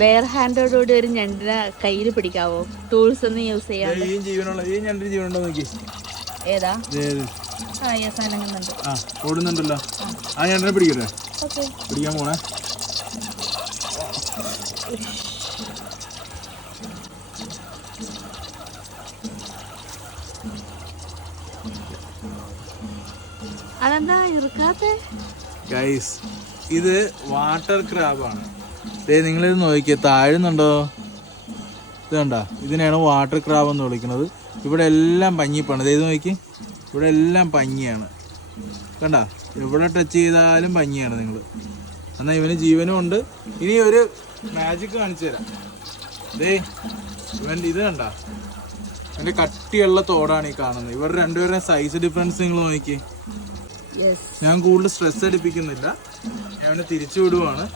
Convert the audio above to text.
Bear ഹാൻഡോടുകൂടി ഒരു ഞണ്ടിനെ കയ്യിൽ പിടിക്കാവോ? Tools ഒന്നും യൂസ് ചെയ്യാതെ. ഈ ഞണ്ടിന് ജീവനുണ്ടോ നോക്കി. ഏതാ? ഓടുന്നുണ്ടല്ലോ. ആ ഞണ്ടിനെ പിടിക്കട്ടെ. പിടിക്കാൻ പോണേ. അതെന്താ ഇറുക്കാത്തെ? ഗൈസ്, ഇത് വാട്ടർ ക്രാബാണ്. നിങ്ങളിത് നോക്കിയേ, താഴുന്നുണ്ടോ? ഇത് കണ്ടോ? ഇതിനെയാണ് വാട്ടർ ക്രാബ് എന്ന് വിളിക്കുന്നത്. ഇവിടെ എല്ലാം പഞ്ഞിപ്പാണ്. ഇത് നോക്കി, ഇവിടെ എല്ലാം പഞ്ഞിയാണ്. കണ്ട, എവിടെ ടച്ച് ചെയ്താലും പഞ്ഞിയാണ്. നിങ്ങൾ എന്നാൽ ഇവന് ജീവനും ഉണ്ട്. ഇനി ഒരു മാജിക് കാണിച്ചു തരാം. ഇത് കണ്ട, എൻ്റെ കട്ടിയുള്ള തോടാണ് ഈ കാണുന്നത്. ഇവരുടെ രണ്ടുപേരുടെ സൈസ് ഡിഫറൻസ് നിങ്ങൾ നോക്കി. ഞാൻ കൂടുതൽ സ്ട്രെസ് അടിപ്പിക്കുന്നില്ല, ഞാൻ അവനെ തിരിച്ചു വിടുവാണ്.